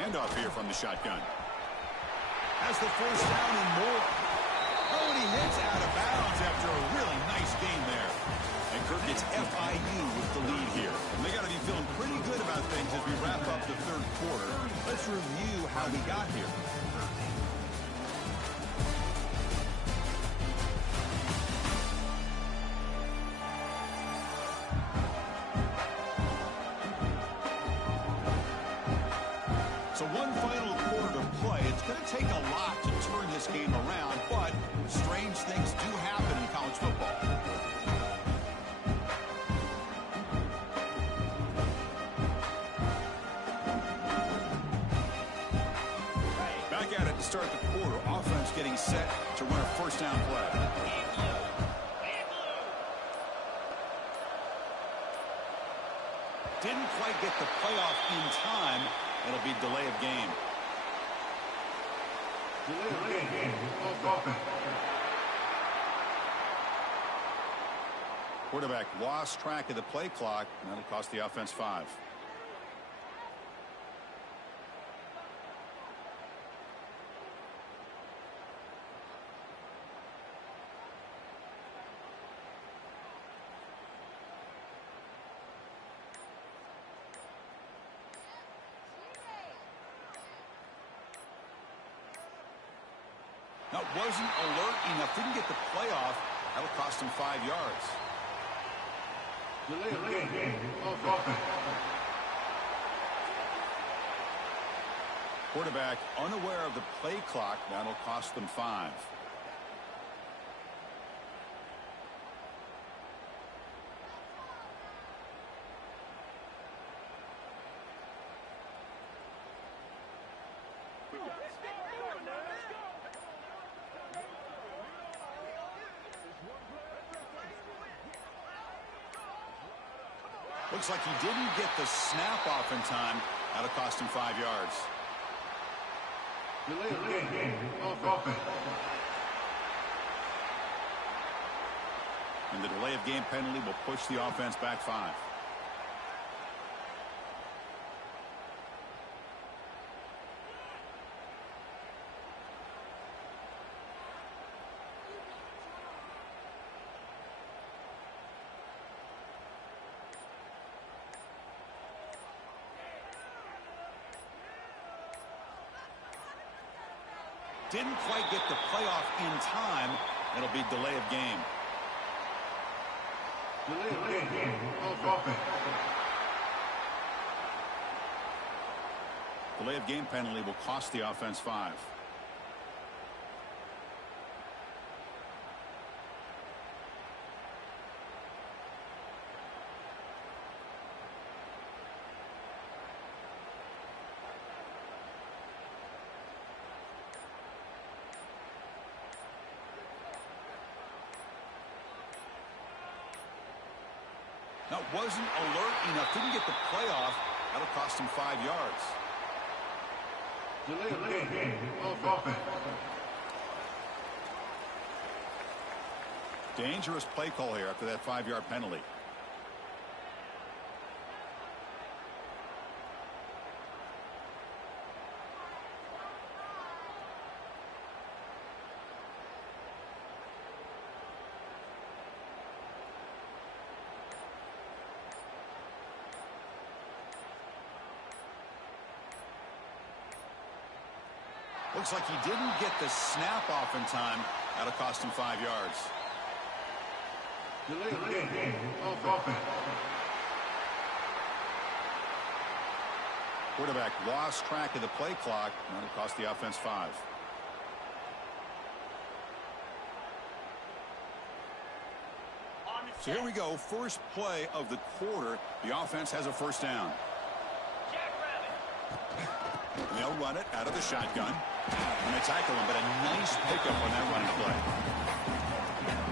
Handoff here from the shotgun. Has the first down and more. Oh, and he hits out of bounds after a really nice game there. And Kirk gets FIU with the lead here. And they got to be feeling pretty good about things as we wrap up the third quarter. Let's review how we got here. So one final quarter to play. It's going to take a lot to turn this game around, but strange things do happen in college football. Back at it to start the quarter. Offense getting set to run a first down play. Didn't quite get the playoff in time. It'll be delay of game. Delay of game. Offense. Quarterback lost track of the play clock, and that'll cost the offense 5. That wasn't alert enough. Didn't get the playoff. That'll cost him 5 yards. Delay of game. Offense. Quarterback unaware of the play clock. That'll cost them 5. Looks like he didn't get the snap off in time. That'll cost him 5 yards. Delay of game. Offense. And the delay of game penalty will push the offense back 5. Didn't quite get the playoff in time. It'll be delay of game. Delay of game of offense. Delay of game penalty will cost the offense 5. That wasn't alert enough. Didn't get the playoff. That'll cost him 5 yards. Delay of game of offense. Dangerous play call here after that 5-yard penalty. Looks like he didn't get the snap off in time. That'll cost him 5 yards. Delay of game of offense. Quarterback lost track of the play clock. That'll cost the offense 5. So here we go. First play of the quarter. The offense has a first down. And they'll run it out of the shotgun. And they tackle him, but a nice pickup on that running play.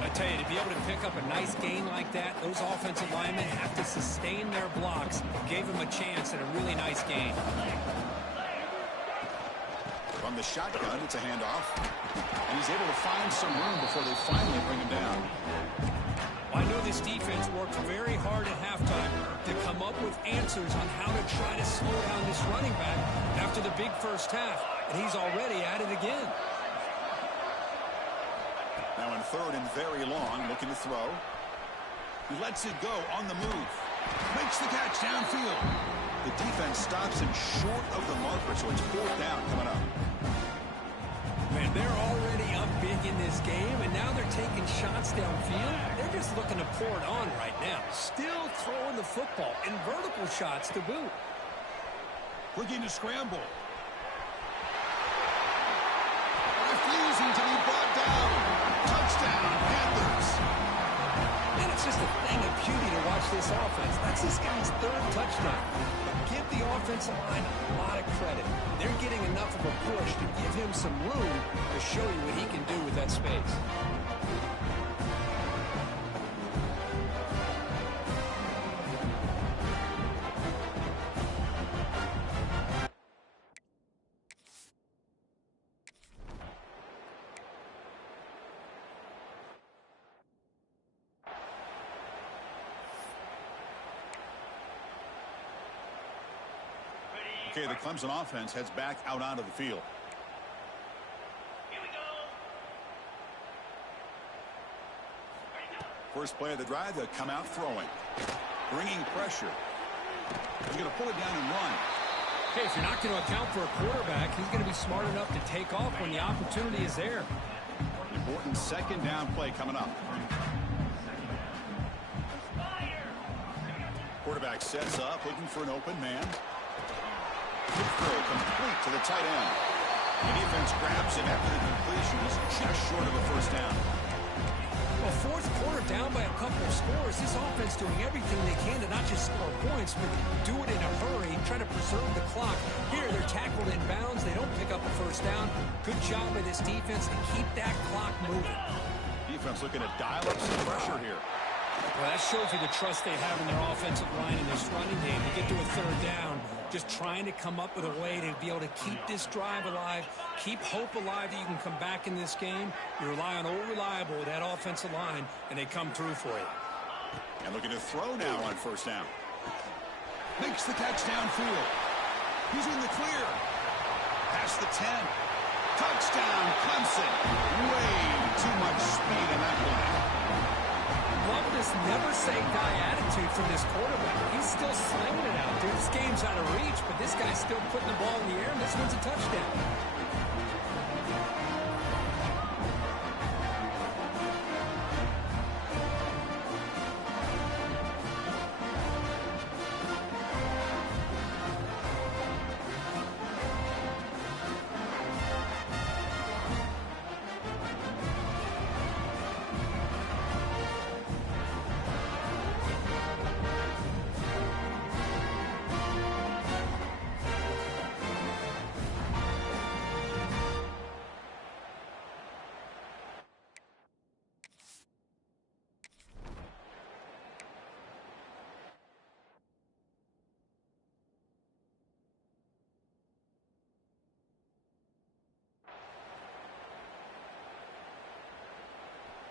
I tell you, to be able to pick up a nice gain like that, those offensive linemen have to sustain their blocks. Gave him a chance at a really nice gain. From the shotgun, it's a handoff. And he's able to find some room before they finally bring him down. I know this defense worked very hard at halftime to come up with answers on how to try to slow down this running back after the big first half. And he's already at it again. Now in third and very long, looking to throw. He lets it go on the move. Makes the catch downfield. The defense stops him short of the marker, so it's 4th down coming up. Man, they're already up big in this game, and now they're taking shots downfield. They're just looking to pour it on right now. Still throwing the football, and vertical shots to boot. Looking to scramble. Refusing to be brought down. Touchdown, Panthers. And it's just a thing of beauty to watch this offense. That's this guy's 3rd touchdown. But give the offensive line a lot of credit. They're getting enough of a push to give him some room to show you what he can do with that space. Okay, the Clemson offense heads back out onto the field. Here we go. First play of the drive, they'll come out throwing. Bringing pressure. He's going to pull it down and run. Hey, if you're not going to account for a quarterback, he's going to be smart enough to take off when the opportunity is there. Important 2nd down play coming up. Quarterback sets up, looking for an open man. Good throw, complete to the tight end. The defense grabs him after the completion. He's just short of a first down. Well, 4th quarter down by a couple of scores. This offense doing everything they can to not just score points, but do it in a hurry, try to preserve the clock. Here, they're tackled in bounds. They don't pick up a first down. Good job by this defense to keep that clock moving. Defense looking to dial up some pressure here. Well, that shows you the trust they have in their offensive line in this running game. To get to a 3rd down, just trying to come up with a way to be able to keep this drive alive, keep hope alive that you can come back in this game. You rely on old reliable, that offensive line, and they come through for you. And looking to throw now on first down. Makes the catch downfield. He's in the clear. Past the 10. Touchdown, Clemson. Way too much speed in that play. Love this never-say-die attitude from this quarterback. He's still slinging it out, dude. This game's out of reach, but this guy's still putting the ball in the air, and this one's a touchdown.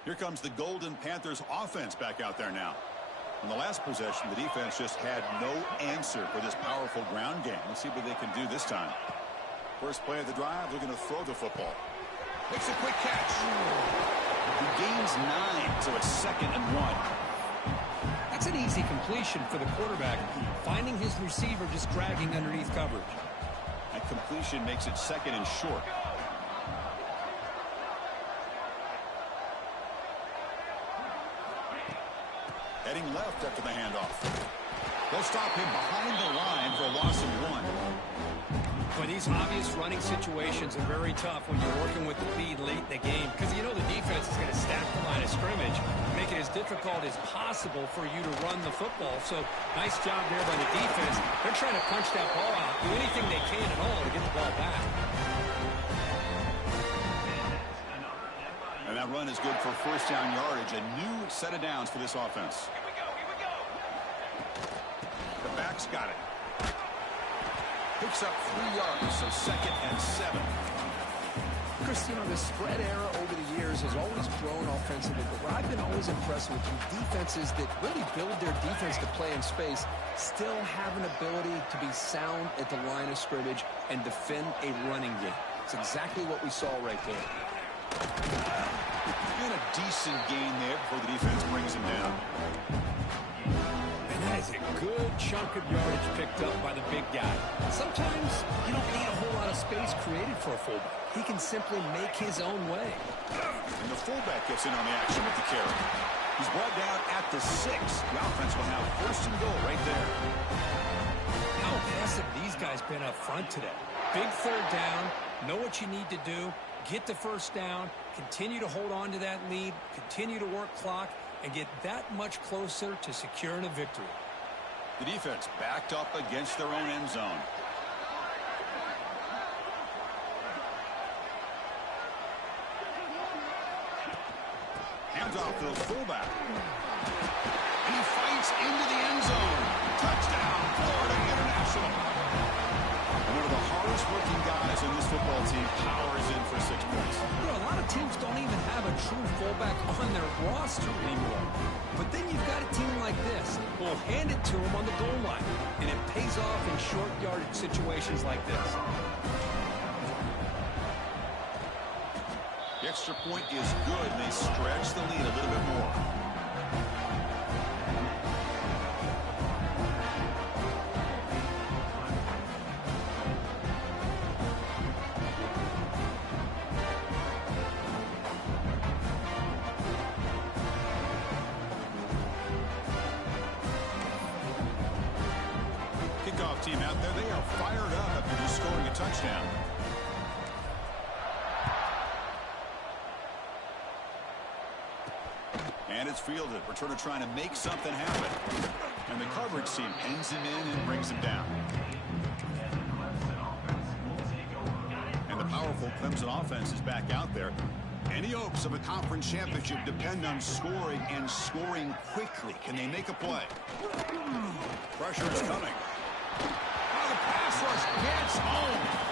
Here comes the Golden Panthers offense back out there now. On the last possession, the defense just had no answer for this powerful ground game. Let's see what they can do this time. First play of the drive, looking to throw the football. Makes a quick catch. He gains 9, so it's 2nd and 1. That's an easy completion for the quarterback, finding his receiver just dragging underneath coverage. That completion makes it 2nd and short. Heading left after the handoff. They'll stop him behind the line for a loss of 1. But these obvious running situations are very tough when you're working with the lead late in the game, because you know the defense is going to stack the line of scrimmage, make it as difficult as possible for you to run the football. So nice job there by the defense. They're trying to punch that ball out, do anything they can at all to get the ball back. And that run is good for first down yardage. A new set of downs for this offense. Here we go. The back's got it. Picks up 3 yards, so 2nd and 7. Chris, you know, the spread era over the years has always grown offensively, but what I've been always impressed with defenses that really build their defense to play in space still have an ability to be sound at the line of scrimmage and defend a running game. It's exactly what we saw right there. And a decent gain there before the defense brings him down. And that is a good chunk of yardage picked up by the big guy. Sometimes you don't need a whole lot of space created for a fullback. He can simply make his own way. And the fullback gets in on the action with the carry. He's brought down at the 6. The offense will have 1st and goal right there. How impressive these guys been up front today. Big 3rd down, know what you need to do, get the 1st down, continue to hold on to that lead, continue to work clock, and get that much closer to securing a victory. The defense backed up against their own end zone. Hands off to the fullback. And he fights into the end zone. Touchdown, Florida International. One of the hardest working guys in this football team powers in for 6 points. You know, a lot of teams don't even have a true fullback on their roster anymore. But then you've got a team like this. We'll hand it to them on the goal line. And it pays off in short yardage situations like this. The extra point is good, and they stretch the lead a little bit more. Kickoff team out there, they are fired up after just scoring a touchdown. And it's fielded. Returner trying to make something happen. And the coverage team pins him in and brings him down. And the powerful Clemson offense is back out there. Any hopes of a conference championship depend on scoring and scoring quickly. Can they make a play? Pressure is coming. Oh, the pass rush gets home.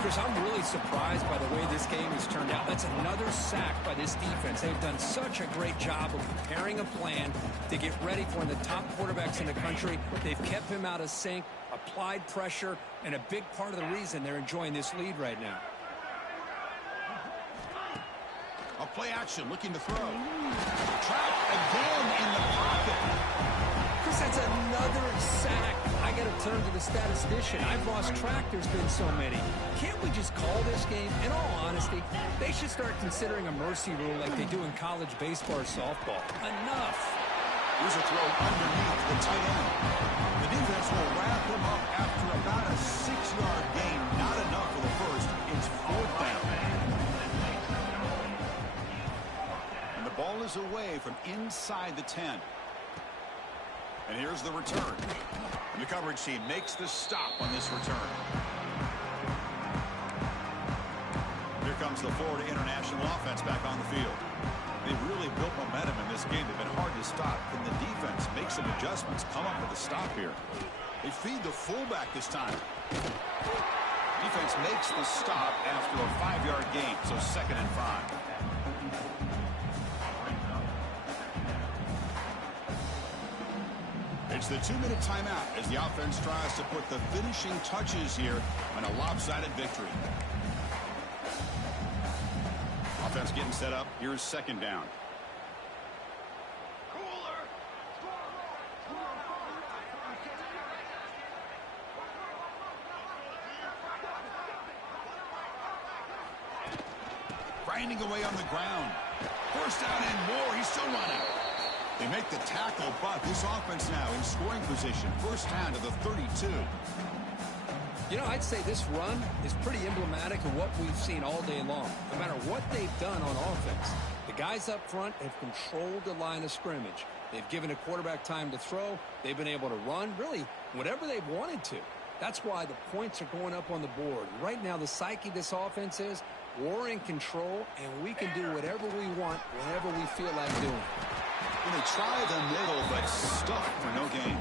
Chris, I'm really surprised by the way this game has turned out. That's another sack by this defense. They've done such a great job of preparing a plan to get ready for one of the top quarterbacks in the country. They've kept him out of sync, applied pressure, and a big part of the reason they're enjoying this lead right now. A play action, looking to throw. Trapped again in the pocket. Chris, that's another sack. I got to turn to the statistician. I've lost track. There's been so many. Can't we just call this game? In all honesty, they should start considering a mercy rule like they do in college baseball or softball. Enough. Here's a throw underneath the tight end. The defense will wrap him up after about a 6-yard gain. Not enough for the first. It's 4th down. And the ball is away from inside the 10. And here's the return. And the coverage team makes the stop on this return. Here comes the Florida International offense back on the field. They've really built momentum in this game. They've been hard to stop. Can the defense make some adjustments, come up with a stop here? They feed the fullback this time. Defense makes the stop after a 5-yard gain, so 2nd and 5. It's the 2-minute timeout as the offense tries to put the finishing touches here on a lopsided victory. Offense getting set up. Here's second down. Grinding away on the ground. First down and more. He's still running. They make the tackle, but this offense now in scoring position. First down to the 32. You know, I'd say this run is pretty emblematic of what we've seen all day long. No matter what they've done on offense, the guys up front have controlled the line of scrimmage. They've given a quarterback time to throw. They've been able to run, really, whatever they've wanted to. That's why the points are going up on the board. Right now, the psyche of this offense is we're in control, and we can do whatever we want whenever we feel like doing it. Well, they try the middle, but stuck for no gain.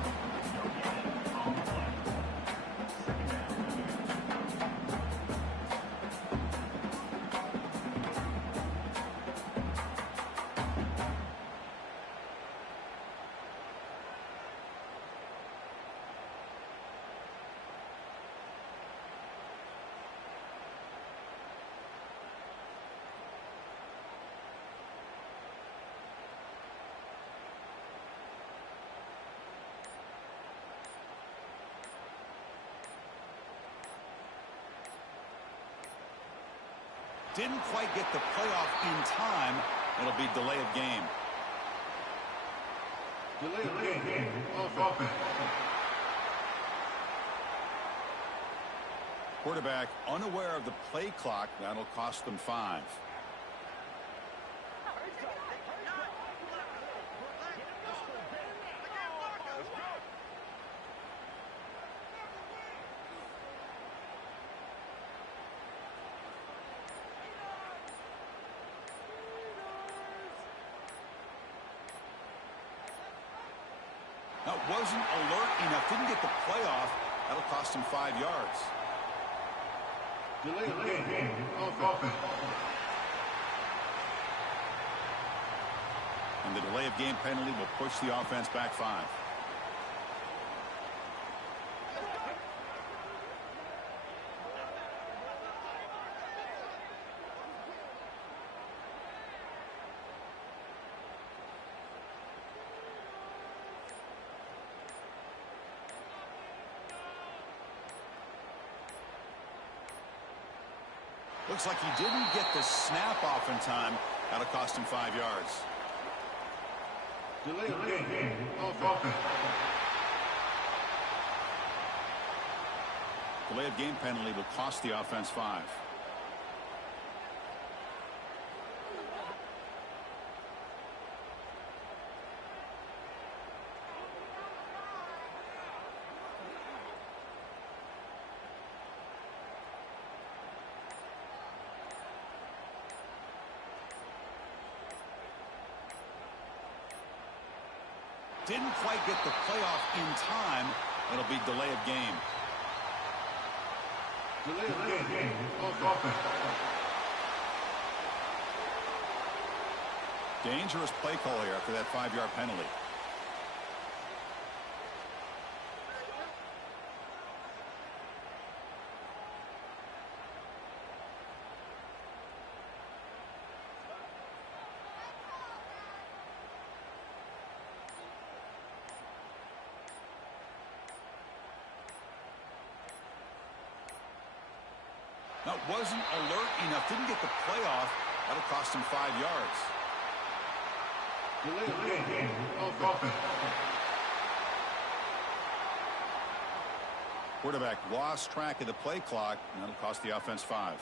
Didn't quite get the playoff in time. It'll be delay of game. Delay of game of offense. Quarterback unaware of the play clock. That'll cost them 5. That wasn't alert enough. Didn't get the playoff. That'll cost him 5 yards. Delay of game of offense. And the delay of game penalty will push the offense back 5. Looks like he didn't get the snap off in time. That'll cost him 5 yards. Delay of game of offense. Delay of game penalty will cost the offense 5. Didn't quite get the playoff in time. It'll be delay of game. Delay of game of offense. Dangerous play call here after that 5-yard penalty. That wasn't alert enough. Didn't get the playoff. That'll cost him 5 yards. Delay of game of offense. Quarterback lost track of the play clock, and that'll cost the offense 5.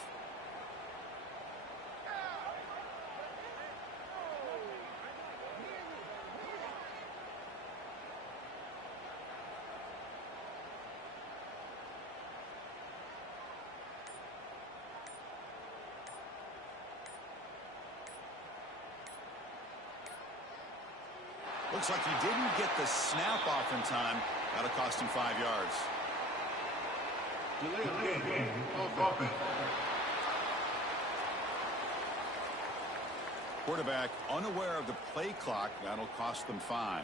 Looks like he didn't get the snap off in time. That'll cost him 5 yards. Delay of game of offense. Quarterback unaware of the play clock. That'll cost them 5.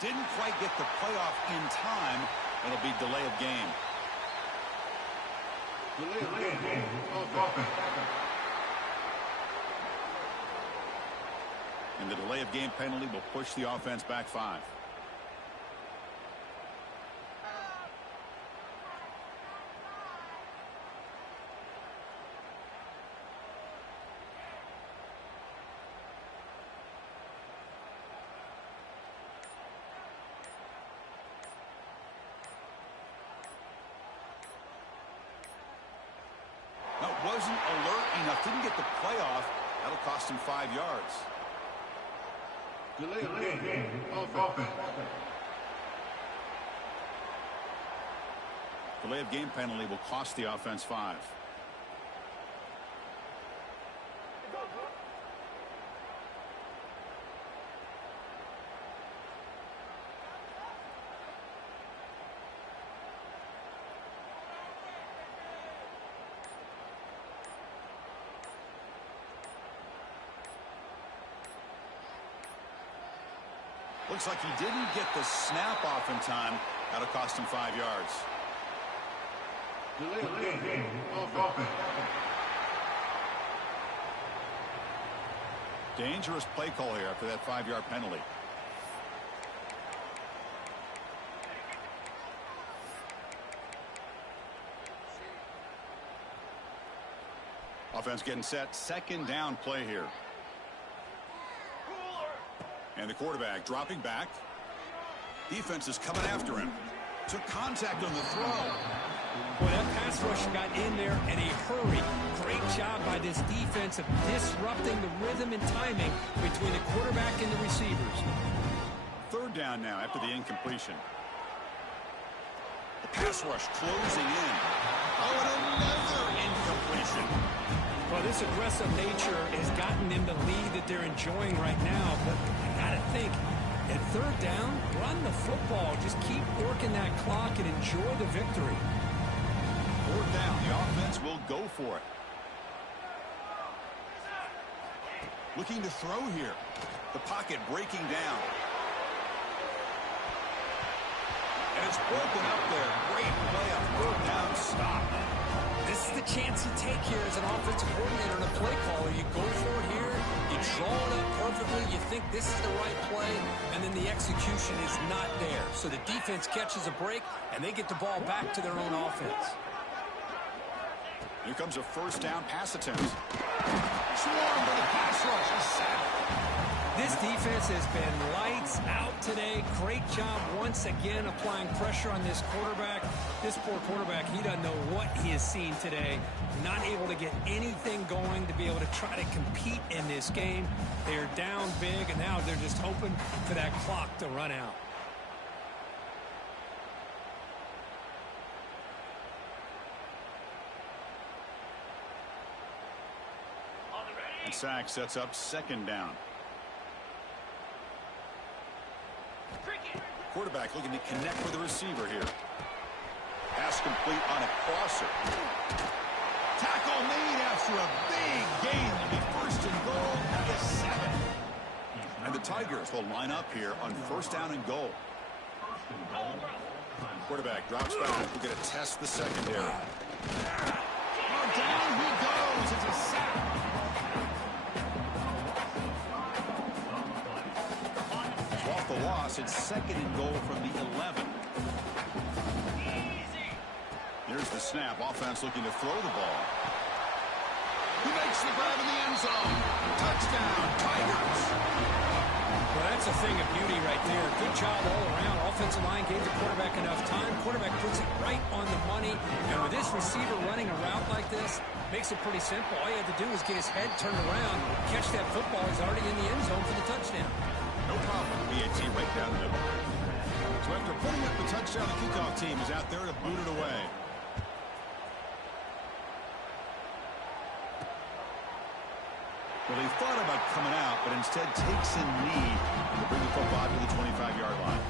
Didn't quite get the playoff in time. It'll be delay of game. Delay of game. Offense. And the delay of game penalty will push the offense back 5. Wasn't alert enough, didn't get the playoff. That'll cost him 5 yards. Delay of game. Offense. Delay of game penalty will cost the offense 5. Looks like he didn't get the snap off in time. That'll cost him 5 yards. Delay of game. Offense. Dangerous play call here after that 5-yard penalty. Offense getting set. Second down play here. And the quarterback dropping back. Defense is coming after him. Took contact on the throw. Well, that pass rush got in there in a hurry. Great job by this defense of disrupting the rhythm and timing between the quarterback and the receivers. Third down now after the incompletion. The pass rush closing in. Oh, and another incompletion. Well, this aggressive nature has gotten them the lead that they're enjoying right now. But I got to think, at third down, run the football. Just keep working that clock and enjoy the victory. Fourth down, the offense will go for it. Looking to throw here. The pocket breaking down. And it's broken up there. Great play on fourth down stop. This is the chance you take here as an offensive coordinator and a play caller. You go for it here, you draw it up perfectly, you think this is the right play, and then the execution is not there. So the defense catches a break, and they get the ball back to their own offense. Here comes a first down pass attempt. Swarmed by the pass rush. He's sacked. This defense has been lights out today. Great job once again applying pressure on this quarterback. This poor quarterback, he doesn't know what he has seen today. Not able to get anything going to be able to try to compete in this game. They're down big, and now they're just hoping for that clock to run out. And sack sets up second down. Quarterback looking to connect with the receiver here. Pass complete on a crosser. Tackle made after a big gain. It'll be first and goal at the 7. And the Tigers will line up here on first down and goal. Quarterback drops back. We're going to test the secondary. Down he goes. It's a sack. Off the loss, it's second and goal from the 11. Here's the snap. Offense looking to throw the ball. He makes the grab in the end zone. Touchdown, Tigers. Well, that's a thing of beauty right there. Good job all around. Offensive line gave the quarterback enough time. Quarterback puts it right on the money. And with this receiver running a route like this, makes it pretty simple. All you have to do is get his head turned around, catch that football. He's already in the end zone for the touchdown. No problem. BAT right down the middle. So after putting up the touchdown, the kickoff team is out there to boot it away. Well, he thought about coming out, but instead takes a knee to bring the football to the 25-yard line.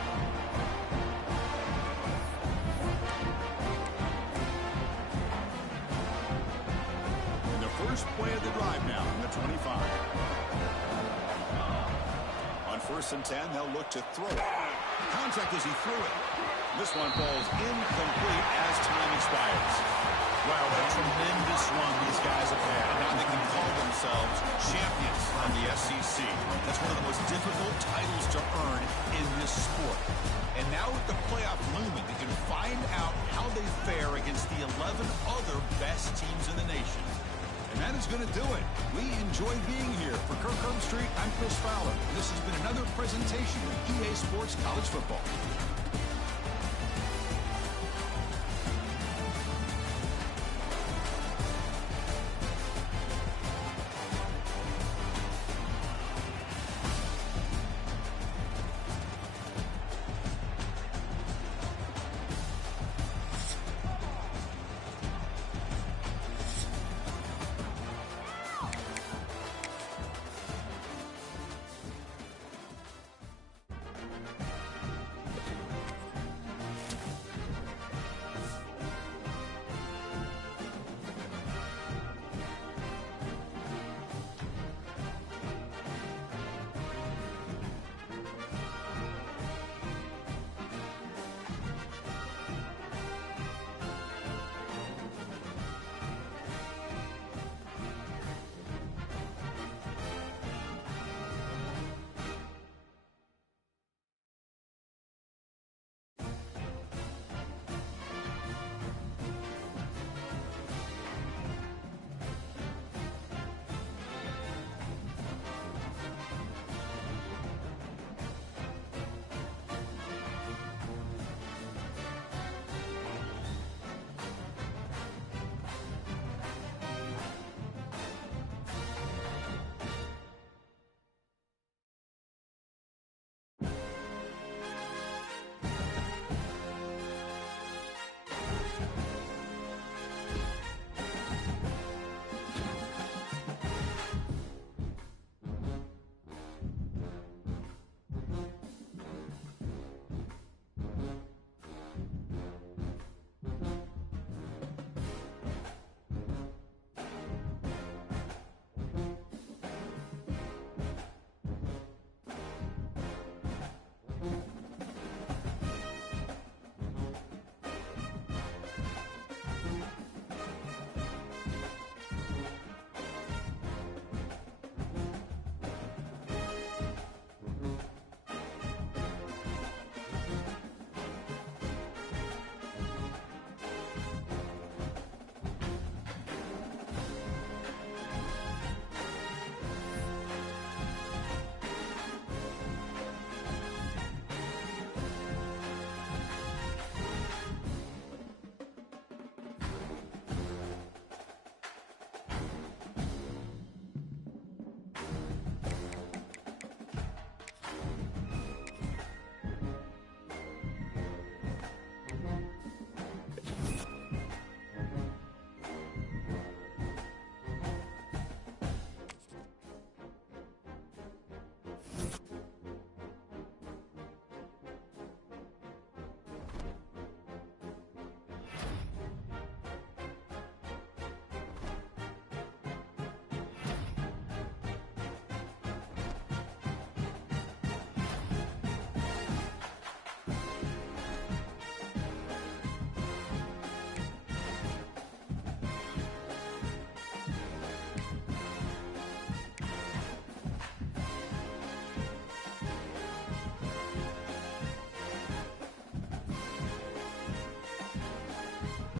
And the first play of the drive now from the 25. On 1st and 10, they'll look to throw it. Contact as he threw it. This one falls incomplete as time expires. Wow, a tremendous run these guys have had. And now they can call themselves champions on the SEC. That's one of the most difficult titles to earn in this sport. And now with the playoff looming, they can find out how they fare against the 11 other best teams in the nation. And that is going to do it. We enjoy being here. For Kirk Herbstreit, I'm Chris Fowler. This has been another presentation of EA Sports College Football.